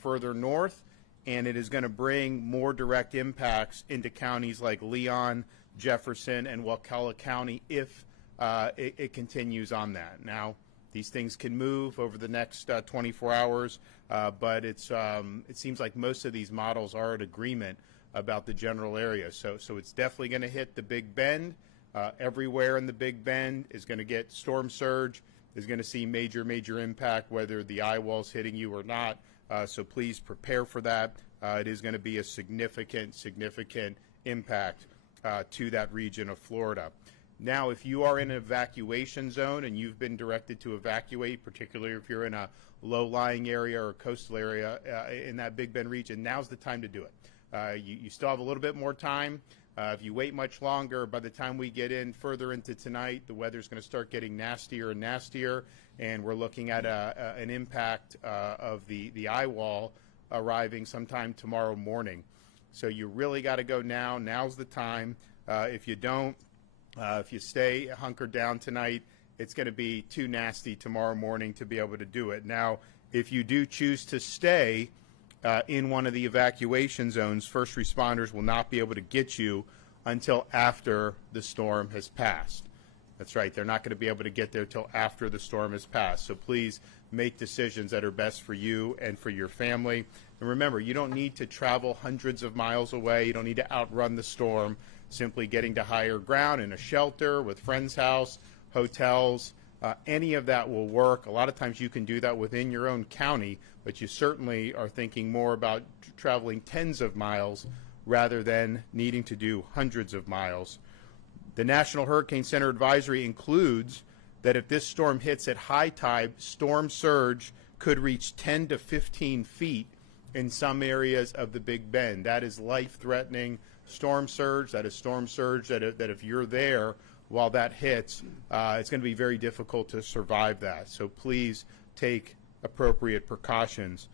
further north, and it is going to bring more direct impacts into counties like Leon, Jefferson, and Wakulla County if it continues on that. Now, these things can move over the next 24 hours, but it seems like most of these models are in agreement about the general area. So it's definitely going to hit the Big Bend. Everywhere in the Big Bend is going to get storm surge, is going to see major impact, whether the eye wall's hitting you or not. So please prepare for that. It is going to be a significant impact to that region of Florida. Now, if you are in an evacuation zone and you've been directed to evacuate, particularly if you're in a low-lying area or coastal area in that Big Bend region, now's the time to do it. You still have a little bit more time. If you wait much longer, by the time we get in further into tonight, the weather's going to start getting nastier and nastier, and we're looking at an impact of the eye wall arriving sometime tomorrow morning. So you really got to go now. Now's the time. If you don't, if you stay hunkered down tonight, it's going to be too nasty tomorrow morning to be able to do it. Now, if you do choose to stay in one of the evacuation zones, first responders will not be able to get you until after the storm has passed. That's right. They're not going to be able to get there until after the storm has passed. So please make decisions that are best for you and for your family. And remember, you don't need to travel hundreds of miles away. You don't need to outrun the storm. Simply getting to higher ground in a shelter, with friend's house, hotels, any of that will work. A lot of times you can do that within your own county, but you certainly are thinking more about traveling tens of miles rather than needing to do hundreds of miles. The National Hurricane Center advisory includes that if this storm hits at high tide, storm surge could reach 10 to 15 feet in some areas of the Big Bend. That is life-threatening storm surge. That is storm surge that if you're there while that hits, it's going to be very difficult to survive that. So please take appropriate precautions.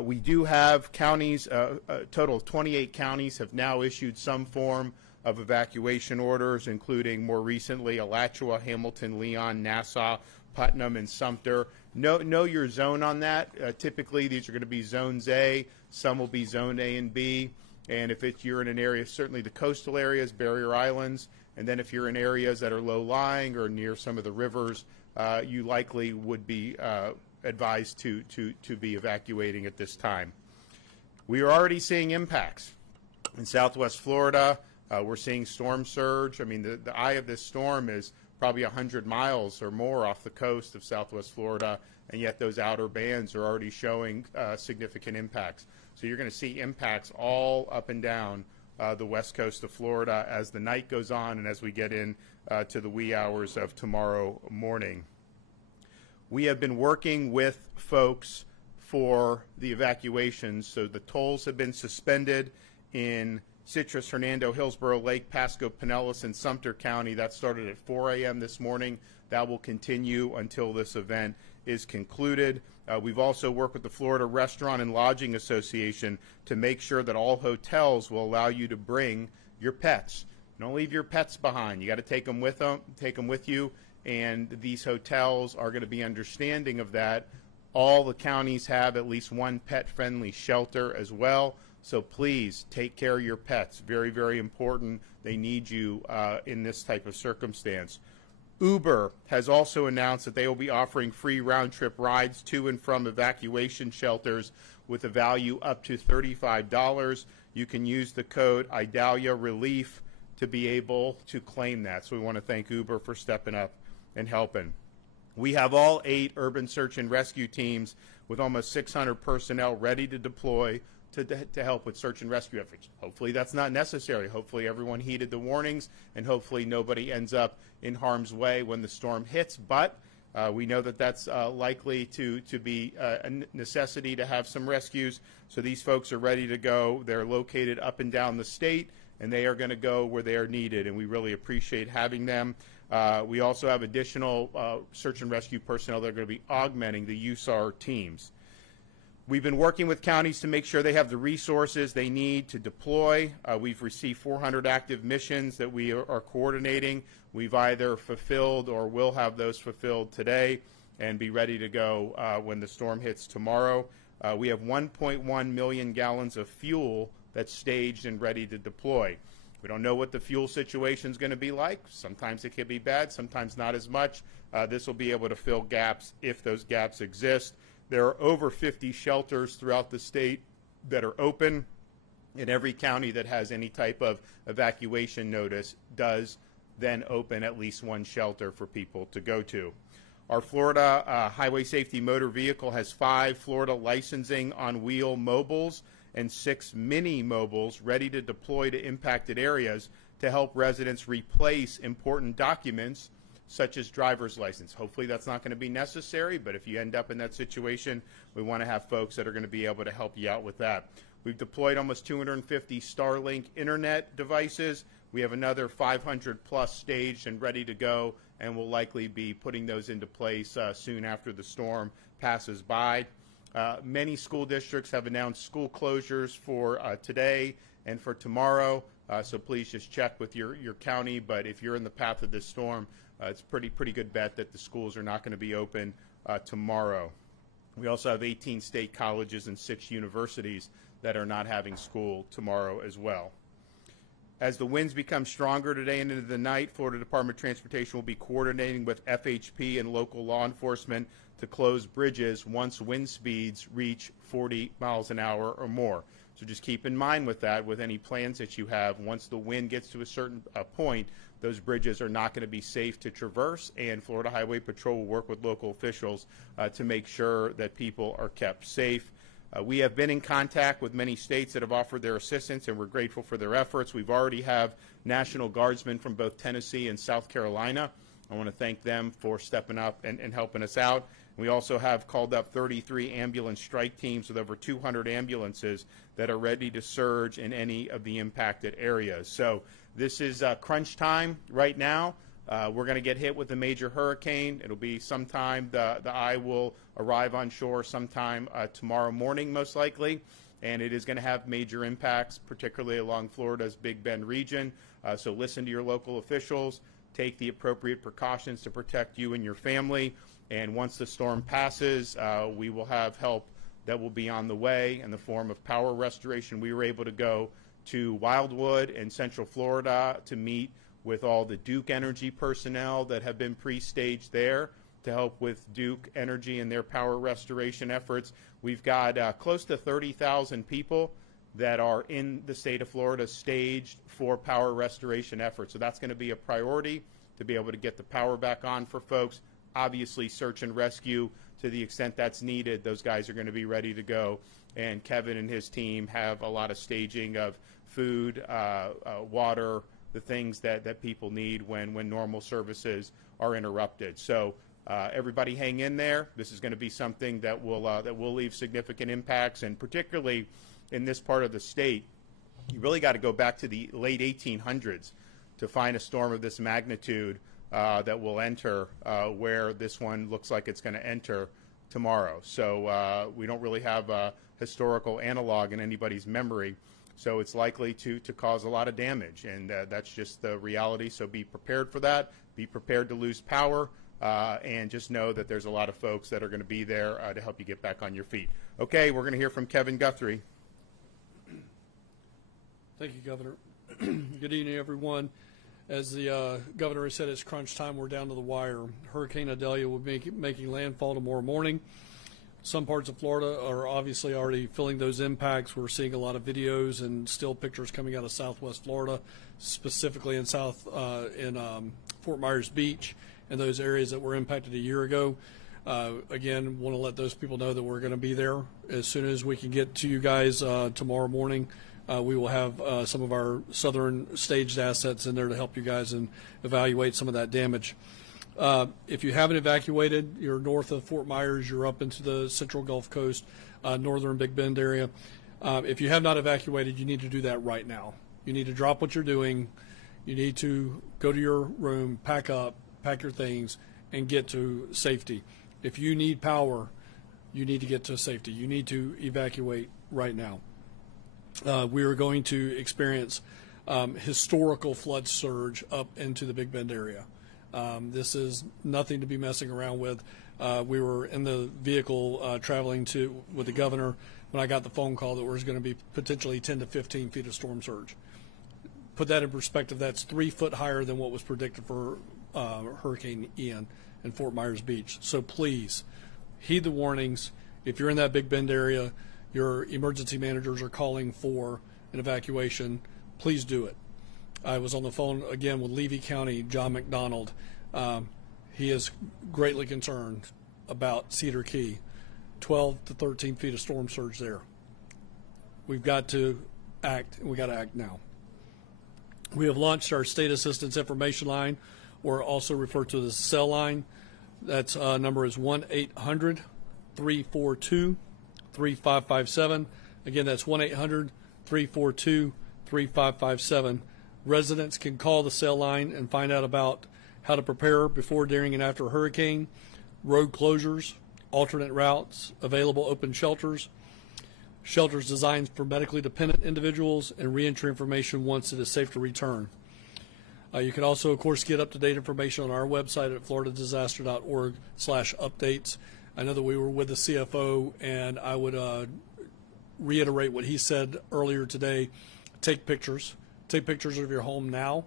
We do have counties, a total of 28 counties have now issued some form of evacuation orders, including more recently Alachua, Hamilton, Leon, Nassau, Putnam, and Sumter. Know your zone on that. Typically, these are going to be zones A. Some will be zone A and B. And if you're in an area, certainly the coastal areas, barrier islands, and then if you're in areas that are low-lying or near some of the rivers, you likely would be advised to be evacuating at this time. We are already seeing impacts. In Southwest Florida, we're seeing storm surge. I mean, the eye of this storm is probably 100 miles or more off the coast of Southwest Florida, and yet those outer bands are already showing significant impacts. So you're going to see impacts all up and down the west coast of Florida as the night goes on and as we get in to the wee hours of tomorrow morning. We have been working with folks for the evacuations. So the tolls have been suspended in Citrus, Hernando, Hillsborough, Lake, Pasco, Pinellas, and Sumter County. That started at 4 a.m. this morning. That will continue until this event is concluded. We've also worked with the Florida Restaurant and Lodging Association to make sure that all hotels will allow you to bring your pets. Don't leave your pets behind. You got to take them with you, and these hotels are going to be understanding of that. All the counties have at least one pet-friendly shelter as well. So please take care of your pets. Very, very important. They need you in this type of circumstance. Uber has also announced that they will be offering free round-trip rides to and from evacuation shelters with a value up to $35. You can use the code Idalia Relief to be able to claim that. So we want to thank Uber for stepping up and helping. We have all 8 urban search and rescue teams with almost 600 personnel ready to deploy to help with search and rescue efforts. Hopefully that's not necessary. Hopefully everyone heeded the warnings, and hopefully nobody ends up in harm's way when the storm hits. But we know that that's likely to be a necessity to have some rescues. So these folks are ready to go. They're located up and down the state, and they are going to go where they are needed, and we really appreciate having them. We also have additional search and rescue personnel that are going to be augmenting the USAR teams. We've been working with counties to make sure they have the resources they need to deploy. We've received 400 active missions that we are coordinating. We've either fulfilled or will have those fulfilled today and be ready to go when the storm hits tomorrow. We have 1.1 million gallons of fuel that's staged and ready to deploy. We don't know what the fuel situation is going to be like. Sometimes it can be bad, sometimes not as much. This will be able to fill gaps if those gaps exist. There are over 50 shelters throughout the state that are open. In every county that has any type of evacuation notice does then open at least one shelter for people to go to. Our Florida Highway Safety Motor Vehicle has 5 Florida licensing on wheel mobiles and 6 mini mobiles ready to deploy to impacted areas to help residents replace important documents such as driver's license. Hopefully that's not going to be necessary, but if you end up in that situation, we want to have folks that are going to be able to help you out with that. We've deployed almost 250 Starlink internet devices. We have another 500 plus staged and ready to go, and we'll likely be putting those into place soon after the storm passes by. Many school districts have announced school closures for today and for tomorrow, so please just check with your county. But if you're in the path of this storm, it's pretty good bet that the schools are not going to be open tomorrow. We also have 18 state colleges and 6 universities that are not having school tomorrow as well. As the winds become stronger today and into the night, Florida Department of Transportation will be coordinating with FHP and local law enforcement to close bridges once wind speeds reach 40 miles an hour or more. So just keep in mind with that, with any plans that you have, once the wind gets to a certain point, those bridges are not going to be safe to traverse, and Florida Highway Patrol will work with local officials to make sure that people are kept safe. We have been in contact with many states that have offered their assistance, and we're grateful for their efforts. We've already have National Guardsmen from both Tennessee and South Carolina. I want to thank them for stepping up and helping us out. We also have called up 33 ambulance strike teams with over 200 ambulances that are ready to surge in any of the impacted areas. So this is crunch time right now. We're going to get hit with a major hurricane. It'll be sometime, the eye will arrive on shore sometime tomorrow morning, most likely, and it is going to have major impacts, particularly along Florida's Big Bend region. So listen to your local officials, take the appropriate precautions to protect you and your family, and once the storm passes, we will have help that will be on the way in the form of power restoration. We were able to go to Wildwood in Central Florida to meet with all the Duke Energy personnel that have been pre-staged there to help with Duke Energy and their power restoration efforts. We've got close to 30,000 people that are in the state of Florida staged for power restoration efforts. So that's going to be a priority to be able to get the power back on for folks. Obviously, search and rescue to the extent that's needed. Those guys are going to be ready to go. And Kevin and his team have a lot of staging of food, water, the things that people need when normal services are interrupted. So everybody hang in there. This is going to be something that will leave significant impacts, and particularly in this part of the state, you really got to go back to the late 1800s to find a storm of this magnitude that will enter where this one looks like it's going to enter tomorrow. So we don't really have a historical analog in anybody's memory. So it's likely to cause a lot of damage, and that's just the reality. So be prepared for that. Be prepared to lose power, and just know that there's a lot of folks that are going to be there to help you get back on your feet. Okay, we're going to hear from Kevin Guthrie. Thank you, Governor. Good evening, everyone. As the governor has said, it's crunch time. We're down to the wire. Hurricane Idalia will be making landfall tomorrow morning. Some parts of Florida are obviously already feeling those impacts. We're seeing a lot of videos and still pictures coming out of Southwest Florida, specifically in Fort Myers Beach and those areas that were impacted a year ago. Again, want to let those people know that we're going to be there as soon as we can get to you guys tomorrow morning. We will have some of our southern staged assets in there to help you guys and evaluate some of that damage. If you haven't evacuated, you're north of Fort Myers, you're up into the central Gulf Coast, northern Big Bend area. If you have not evacuated, you need to do that right now. You need to drop what you're doing. You need to go to your room, pack up, pack your things, and get to safety. If you need power, you need to get to safety. You need to evacuate right now. We are going to experience historical flood surge up into the Big Bend area. This is nothing to be messing around with. We were in the vehicle traveling with the governor when I got the phone call that there was going to be potentially 10 to 15 feet of storm surge. Put that in perspective, that's 3 foot higher than what was predicted for Hurricane Ian in Fort Myers Beach. So please heed the warnings. If you're in that Big Bend area, your emergency managers are calling for an evacuation, please do it. I was on the phone again with Levy County, John McDonald. He is greatly concerned about Cedar Key, 12 to 13 feet of storm surge there. We've got to act, and we got to act now. We have launched our state assistance information line, or also referred to as cell line. That's number is 1-800-342-3557. Again, that's 1-800-342-3557. Residents can call the cell line and find out about how to prepare before, during, and after a hurricane, road closures, alternate routes, available open shelters, shelters designed for medically dependent individuals, and reentry information once it is safe to return. You can also, of course, get up-to-date information on our website at floridadisaster.org/updates. I know that we were with the CFO, and I would reiterate what he said earlier today. Take pictures. Take pictures of your home now.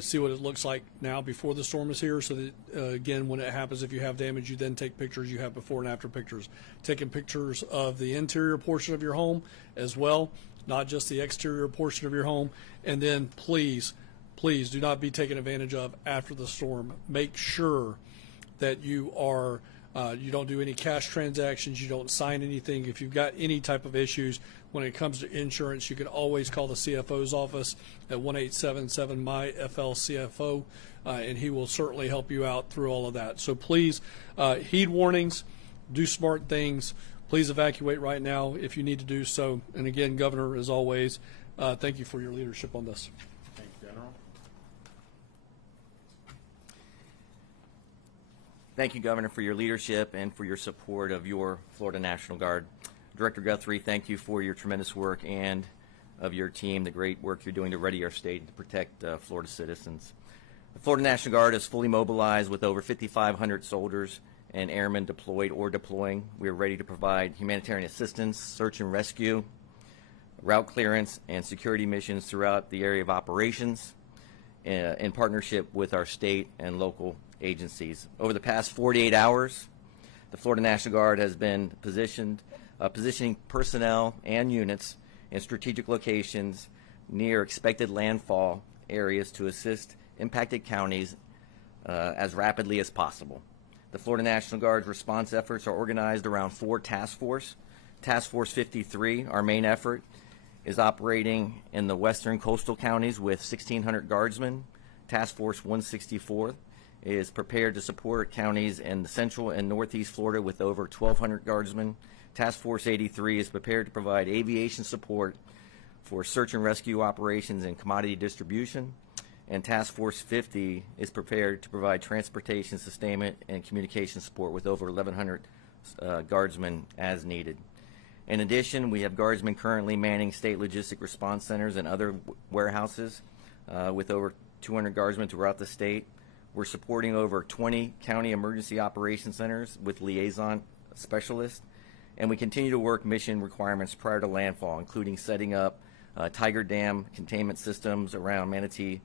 See what it looks like now before the storm is here, so that, again, when it happens, if you have damage, you then take pictures. You have before and after pictures. Taking pictures of the interior portion of your home as well, not just the exterior portion of your home. And then please do not be taken advantage of after the storm. Make sure that you are you don't do any cash transactions, you don't sign anything. If you've got any type of issues when it comes to insurance, you can always call the CFO's office at 1-877-MY-FL-CFO, and he will certainly help you out through all of that. So please heed warnings, do smart things. Please evacuate right now if you need to do so. And again, Governor, as always, thank you for your leadership on this. Thanks, General. Thank you, Governor, for your leadership and for your support of your Florida National Guard. Director Guthrie, thank you for your tremendous work and of your team, the great work you're doing to ready our state to protect Florida citizens. The Florida National Guard is fully mobilized with over 5,500 soldiers and airmen deployed or deploying. We are ready to provide humanitarian assistance, search and rescue, route clearance, and security missions throughout the area of operations in partnership with our state and local agencies. Over the past 48 hours, the Florida National Guard has been positioning personnel and units in strategic locations near expected landfall areas to assist impacted counties as rapidly as possible. The Florida National Guard's response efforts are organized around 4 task forces. Task Force 53, our main effort, is operating in the western coastal counties with 1,600 guardsmen. Task Force 164 is prepared to support counties in the central and northeast Florida with over 1,200 guardsmen. Task Force 83 is prepared to provide aviation support for search and rescue operations and commodity distribution. And Task Force 50 is prepared to provide transportation, sustainment, and communication support with over 1,100 guardsmen as needed. In addition, we have guardsmen currently manning state logistic response centers and other warehouses with over 200 guardsmen throughout the state. We're supporting over 20 county emergency operations centers with liaison specialists, and we continue to work mission requirements prior to landfall, including setting up Tiger Dam containment systems around Manatee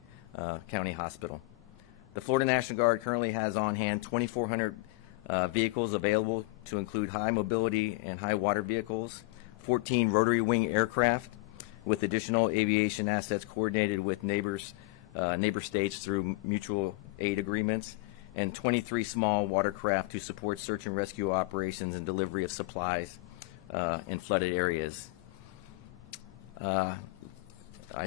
County Hospital. The Florida National Guard currently has on hand 2,400 vehicles available to include high mobility and high water vehicles, 14 rotary wing aircraft with additional aviation assets coordinated with neighbor states through mutual aid agreements, and 23 small watercraft to support search and rescue operations and delivery of supplies in flooded areas. I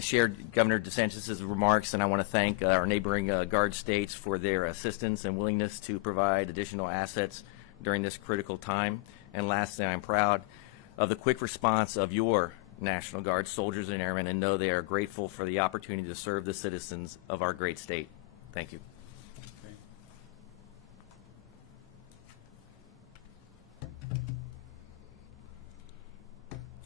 shared Governor DeSantis' remarks, and I want to thank our neighboring Guard states for their assistance and willingness to provide additional assets during this critical time. And lastly, I'm proud of the quick response of your National Guard soldiers and airmen, and know they are grateful for the opportunity to serve the citizens of our great state. Thank you.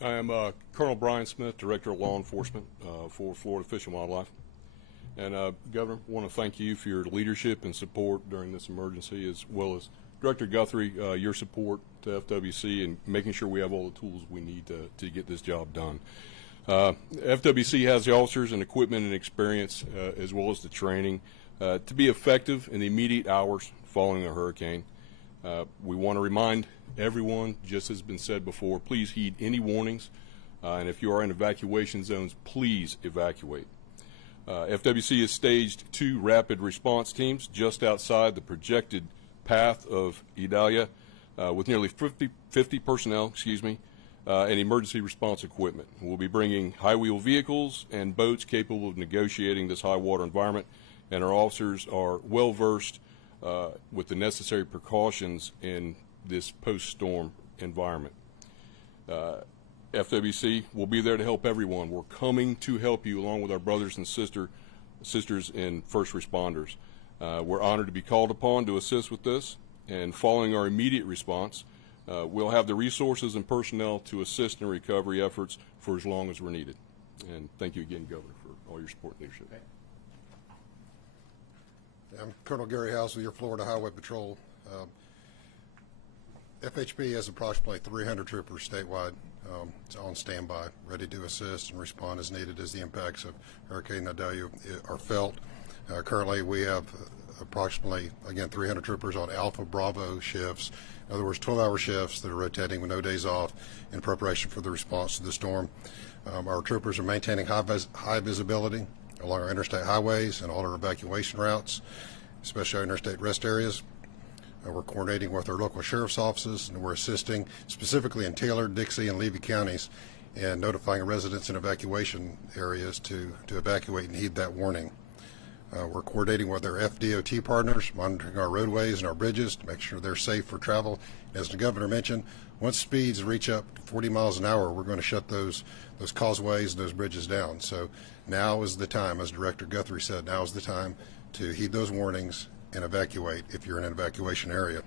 I am Colonel Brian Smith, Director of Law Enforcement for Florida Fish and Wildlife. And Governor, I want to thank you for your leadership and support during this emergency, as well as Director Guthrie, your support to FWC and making sure we have all the tools we need to get this job done. FWC has the officers and equipment and experience, as well as the training, to be effective in the immediate hours following a hurricane. We want to remind everyone, just as has been said before, please heed any warnings, and if you are in evacuation zones, please evacuate. FWC has staged 2 rapid response teams just outside the projected path of Idalia, with nearly 50 personnel, and emergency response equipment. We'll be bringing high-wheel vehicles and boats capable of negotiating this high-water environment, and our officers are well-versed with the necessary precautions in this post-storm environment. FWC will be there to help everyone. We're coming to help you along with our brothers and sisters and first responders. We're honored to be called upon to assist with this, and following our immediate response, we'll have the resources and personnel to assist in recovery efforts for as long as we're needed. And thank you again, Governor, for all your support and leadership. Okay. I'm Colonel Gary House with your Florida Highway Patrol. FHP has approximately 300 troopers statewide. It's on standby, ready to assist and respond as needed as the impacts of Hurricane Idalia are felt. Currently, we have approximately, again, 300 troopers on Alpha Bravo shifts. In other words, 12-hour shifts that are rotating with no days off in preparation for the response to the storm. Our troopers are maintaining high visibility along our interstate highways and all our evacuation routes, especially our interstate rest areas. We're coordinating with our local sheriff's offices, and we're assisting specifically in Taylor, Dixie, and Levy counties and notifying residents in evacuation areas to evacuate and heed that warning. We're coordinating with our FDOT partners, monitoring our roadways and our bridges to make sure they're safe for travel. As the governor mentioned, once speeds reach up to 40 miles an hour, we're going to shut those causeways and those bridges down. So now is the time, as Director Guthrie said, now is the time to heed those warnings and evacuate if you're in an evacuation area.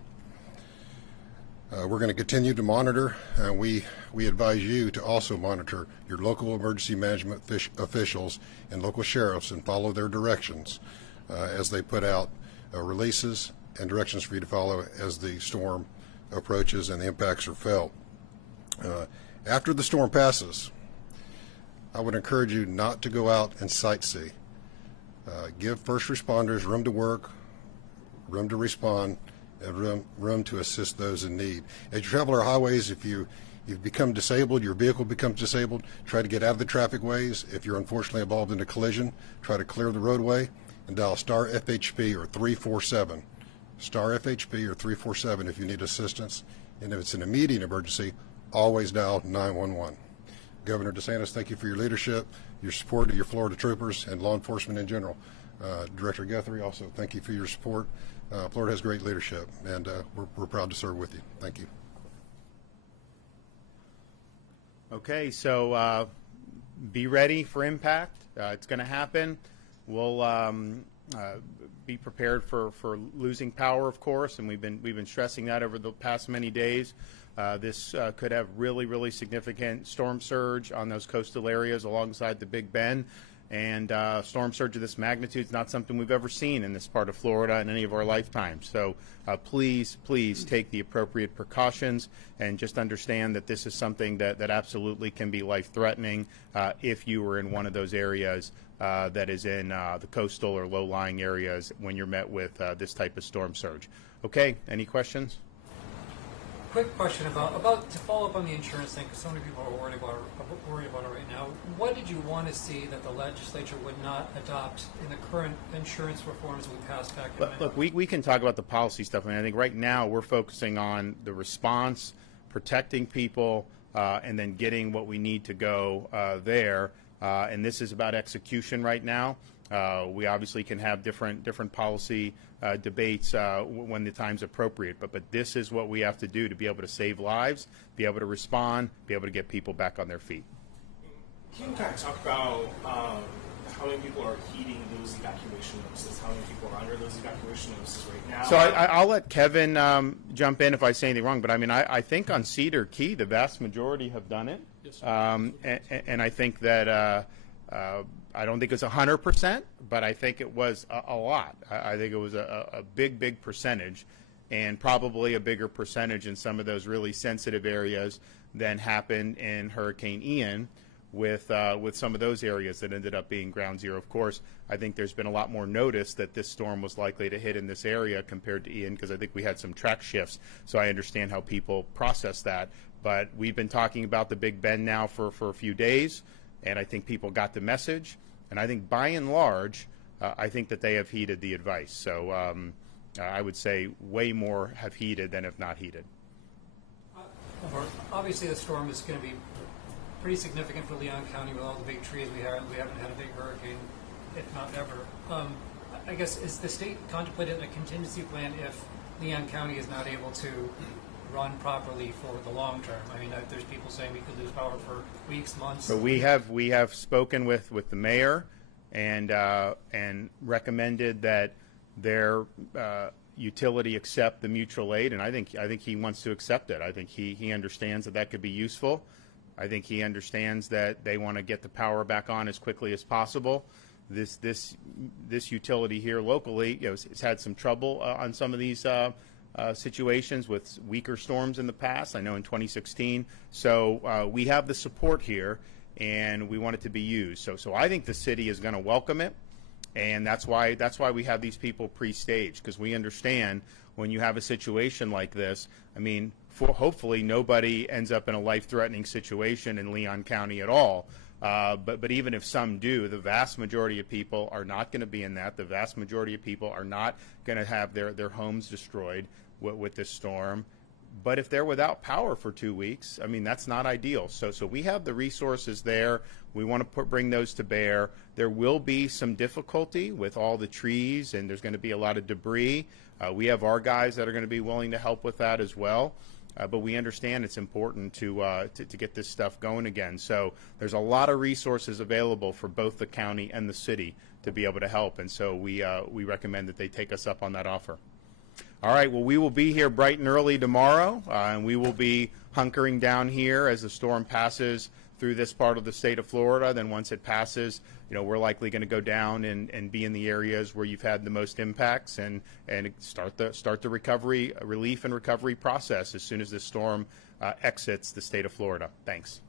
We're going to continue to monitor, and we advise you to also monitor your local emergency management officials and local sheriffs and follow their directions as they put out releases and directions for you to follow as the storm approaches and the impacts are felt. After the storm passes, I would encourage you not to go out and sightsee. Give first responders room to work, room to respond, and room to assist those in need. As you travel our highways, if you've become disabled, your vehicle becomes disabled, try to get out of the traffic ways. If you're unfortunately involved in a collision, try to clear the roadway and dial star FHP or 347. Star FHP or 347 if you need assistance. And if it's an immediate emergency, always dial 911. Governor DeSantis, thank you for your leadership, your support of your Florida troopers and law enforcement in general. Director Guthrie, also thank you for your support. Florida has great leadership, and we're proud to serve with you. Thank you. Okay, so be ready for impact. It's going to happen. We'll be prepared for losing power, of course, and we've been stressing that over the past many days. This could have really significant storm surge on those coastal areas alongside the Big Bend. And storm surge of this magnitude is not something we've ever seen in this part of Florida in any of our lifetimes. So please take the appropriate precautions and just understand that this is something that absolutely can be life-threatening if you were in one of those areas that is in the coastal or low-lying areas when you're met with this type of storm surge. Okay, any questions? Quick question about to follow up on the insurance thing, because so many people are worried about it right now. What did you want to see that the legislature would not adopt in the current insurance reforms we passed back in May? Look, we can talk about the policy stuff. I mean, I think right now we're focusing on the response, protecting people, and then getting what we need to go there. And this is about execution right now. We obviously can have different policy debates when the time's appropriate, but this is what we have to do to be able to save lives, be able to respond, be able to get people back on their feet. Can you kind of talk about how many people are heeding those evacuation notices? How many people are under those evacuation notices right now? So I'll let Kevin jump in if I say anything wrong, but I mean, I think on Cedar Key, the vast majority have done it. Yes, sir. And I think that I don't think it's 100%, but I think it was a lot. I think it was a big percentage. and probably a bigger percentage in some of those really sensitive areas than happened in Hurricane Ian with some of those areas that ended up being ground zero. Of course, I think there's been a lot more notice that this storm was likely to hit in this area compared to Ian, because I think we had some track shifts, so I understand how people process that. But we've been talking about the Big Bend now for a few days, and I think people got the message. And I think by and large, I think that they have heeded the advice. So I would say way more have heeded than have not heeded. Obviously, the storm is going to be pretty significant for Leon County with all the big trees we have. We haven't had a big hurricane, if not ever. I guess, is the state contemplating a contingency plan if Leon County is not able to run properly for the long term? I mean, there's people saying we could lose power for weeks, months. So we have spoken with the mayor and recommended that their utility accept the mutual aid, and I think he wants to accept it. I think he understands that could be useful. I think he understands that they want to get the power back on as quickly as possible. This utility here locally, has had some trouble on some of these situations with weaker storms in the past. I know in 2016. So we have the support here, and we want it to be used. So I think the city is going to welcome it, and that's why we have these people pre-staged, because we understand when you have a situation like this. I mean, hopefully nobody ends up in a life-threatening situation in Leon County at all. But even if some do, the vast majority of people are not going to be in that. The vast majority of people are not going to have their homes destroyed with this storm. But if they're without power for 2 weeks, I mean, that's not ideal. So we have the resources there. We want to bring those to bear. There will be some difficulty with all the trees, and there's going to be a lot of debris. We have our guys that are going to be willing to help with that as well. But we understand it's important to get this stuff going again. So there's a lot of resources available for both the county and the city to be able to help. And so we recommend that they take us up on that offer. All right, well, we will be here bright and early tomorrow, and we will be hunkering down here as the storm passes through this part of the state of Florida. Then once it passes, we're likely going to go down and be in the areas where you've had the most impacts and start the relief and recovery process as soon as this storm exits the state of Florida. Thanks.